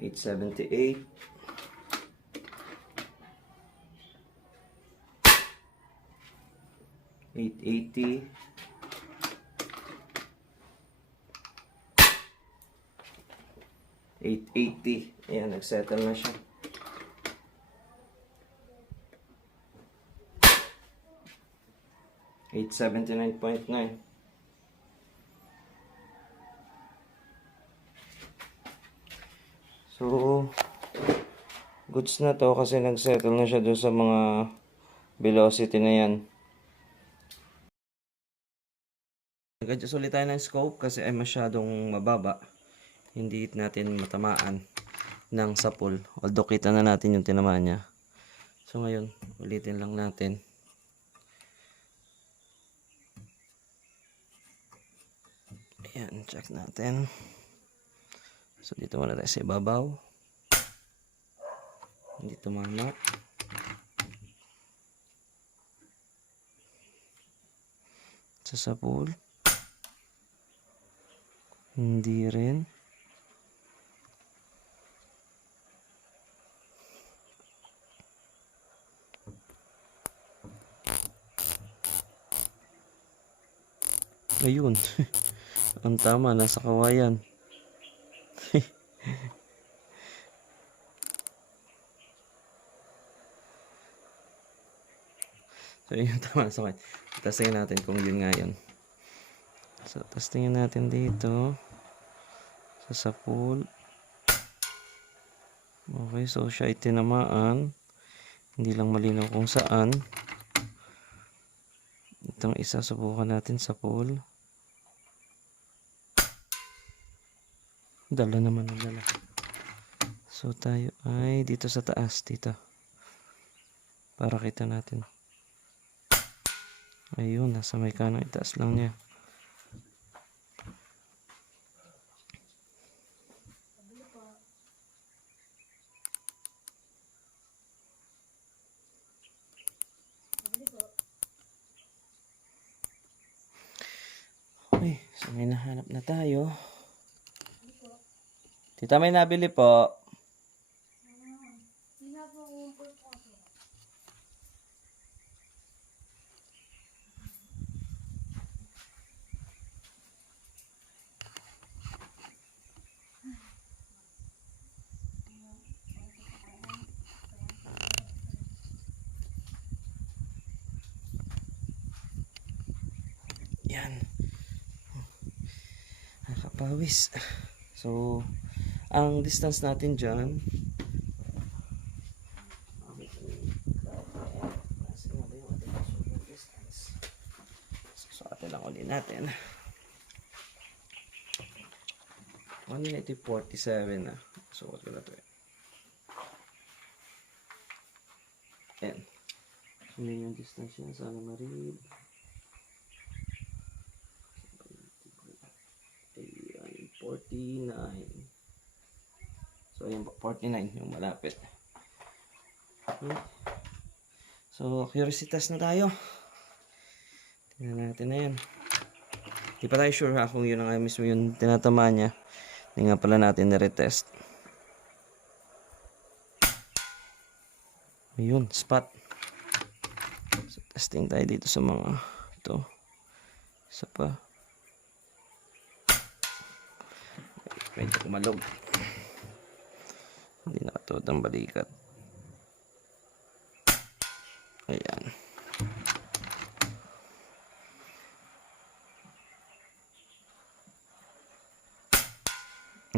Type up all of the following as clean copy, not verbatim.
878. 880. 880. Ayan, nagsettle na siya. 879.9. So, goods na to kasi nagsettle na siya doon sa mga velocity na yan. Nag-adjust ulit tayo ng scope kasi ay masyadong mababa. Hindi natin matamaan ng sapul. Although kita na natin yung tinamaan niya. So ngayon, ulitin lang natin. Ayan, check natin. So dito muna tayo sa ibabaw. Hindi tumama. Sa sapul. Hindi rin. Ayun. Ang tama, nasa kawayan. So yun, tama sa kawayan. Testingin natin kung yun nga yun. So testingin natin dito. Sa sapul. Okay, so siya ay tinamaan. Hindi lang malinaw kung saan. Itong isa, subukan natin sa pool. Dala naman ang dala. So tayo ay dito sa taas, dito. Para kita natin. Ayun, nasa may kanang itaas lang niya. Okay, so may nahanap na tayo. Tita, may nabili po. Yan. Nakapawis. So, ang distance natin dyan, so atin lang ulit natin. 190.47 na. So, what ko na ito eh. Ayan. So, yun yung distance niya. Sana marib. Ayan, 49. So, ayan po, 49 yung malapit. Okay. So, accuracy test na tayo. Tingnan natin na yan. Di pa tayo sure ha kung yun ang mismo yung tinatamaan niya. Hindi nga pala natin na-retest. Ayun, spot. So, testing tayo dito sa mga ito. Isa pa. Medyo kumalog. Hindi nakatuot ang balikat. Ayan.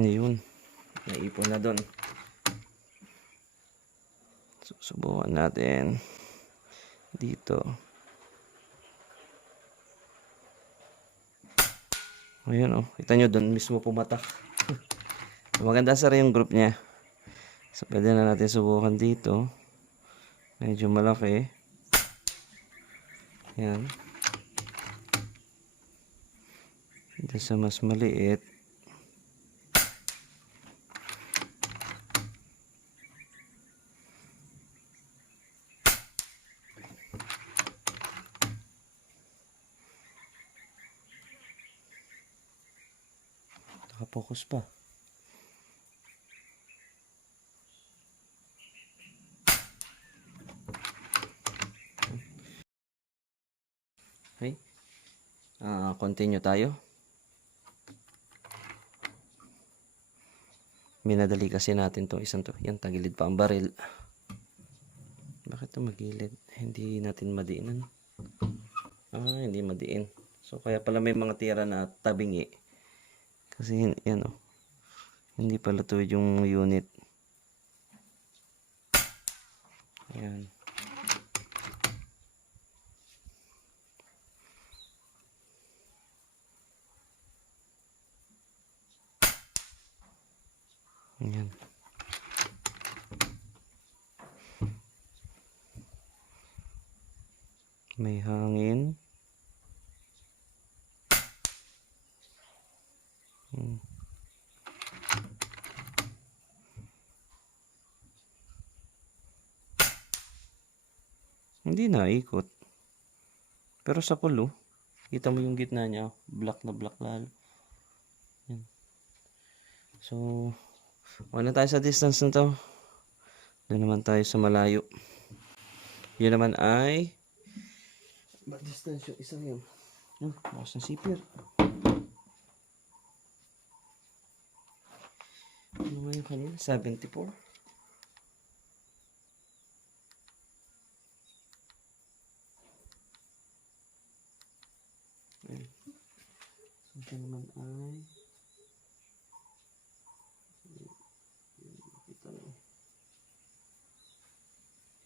Ayun. Naipon na doon. Susubukan natin dito. Ayun oh. Kita nyo doon mismo pumatak. Maganda sa yung group niya. So pwede na natin subukan dito. Medyo malaki. Yan. Dito sa mas maliit. Nakapokus pa. Okay. Continue tayo. Minadali kasi natin to isang to. Yan, tagilid pa ang baril. Bakit to magilid? Hindi natin madiinan. Hindi madiin. So, kaya pala may mga tira na tabingi. Kasi, yan o. Hindi pala to yung unit. Ayan. Ayan. May hangin. Hindi na ikot. Pero sa pulo, kita mo yung gitna niya, black na black lalo. Yan. So, wala tayo sa distance na to. Doon naman tayo sa malayo. Yun naman ay mag-distance yung isang yun. Bawas ng sipir. Ano naman yung kanina? 74. Ito naman ay ito na.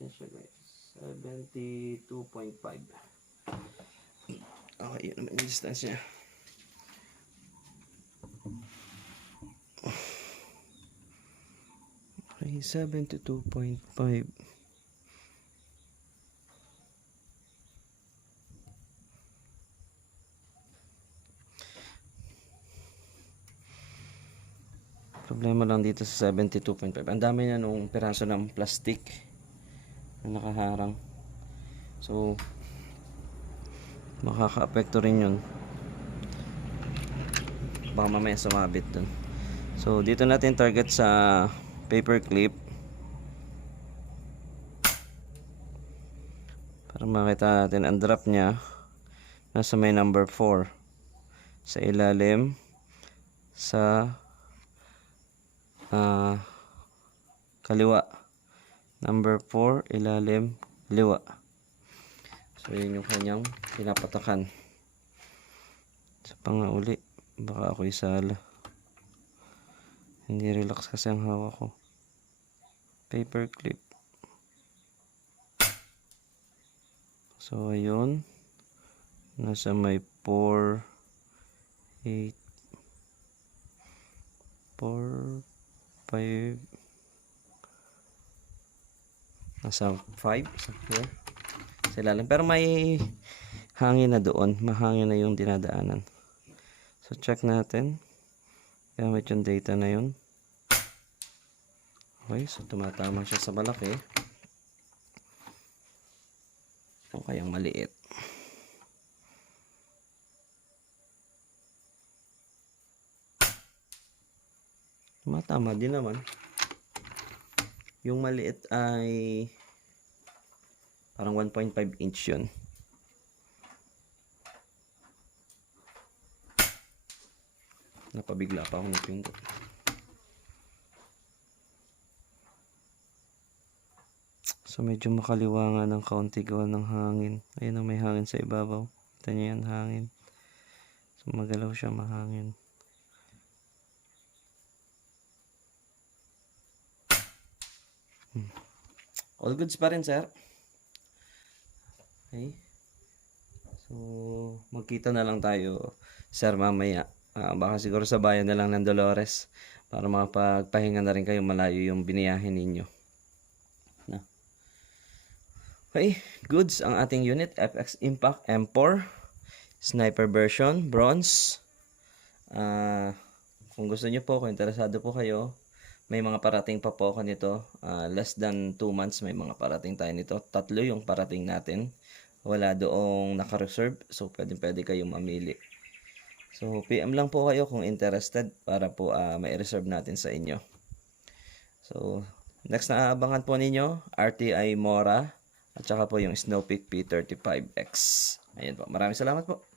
Yan siya guys. 72.5. Okay, yun naman yung distance niya. Okay, 72.5. Problema lang dito sa 72.5. Ang dami na nung piraso ng plastic na nakaharang. So, makaka-apekto rin yun. Baka mamaya sumabit dun. So, dito natin target sa paper clip. Para makita natin ang drop niya. Nasa may number 4. Sa ilalim. Sa kaliwa. Number 4, ilalim, kaliwa. So, yun yung kanyang pinapatakan. Sa pangauli, baka ako isala. Hindi relax kasi ang hawak ko. Paper clip. So, ayun. Nasa may 4, 8, 4, 5, nasa 5 sa 4 sa ilalim, pero may hangin na doon, mahangin na yung dinadaanan. So check natin gamit yung data na yun. Okay, so tumatama siya sa malaki o kayang maliit. Tumatama din naman. Yung maliit ay parang 1.5 inch yun. Napabigla pa ako ng pindot. So medyo makaliwa nga ng kaunti gawa ng hangin. Ayun, may hangin sa ibabaw. Kita niyo yan, hangin. So magalaw siya, mahangin. All goods pa rin, sir. Okay. So, magkita na lang tayo, sir, mamaya. Baka siguro sa bayan na lang ng Dolores para makapagpahinga na rin kayo, malayo yung biniyahin ninyo. No. Okay, goods ang ating unit, FX Impact M4 Sniper version, bronze. Kung gusto nyo po, kung interesado po kayo, may mga parating pa po ako nito. Less than 2 months may mga parating tayo nito. 3 yung parating natin. Wala doong naka-reserve. So, pwede kayong mamili. So, PM lang po kayo kung interested para po may reserve natin sa inyo. So, next na aabangan po ninyo, RTI Mora At saka po yung Snow Peak P35X. Ayan po. Maraming salamat po.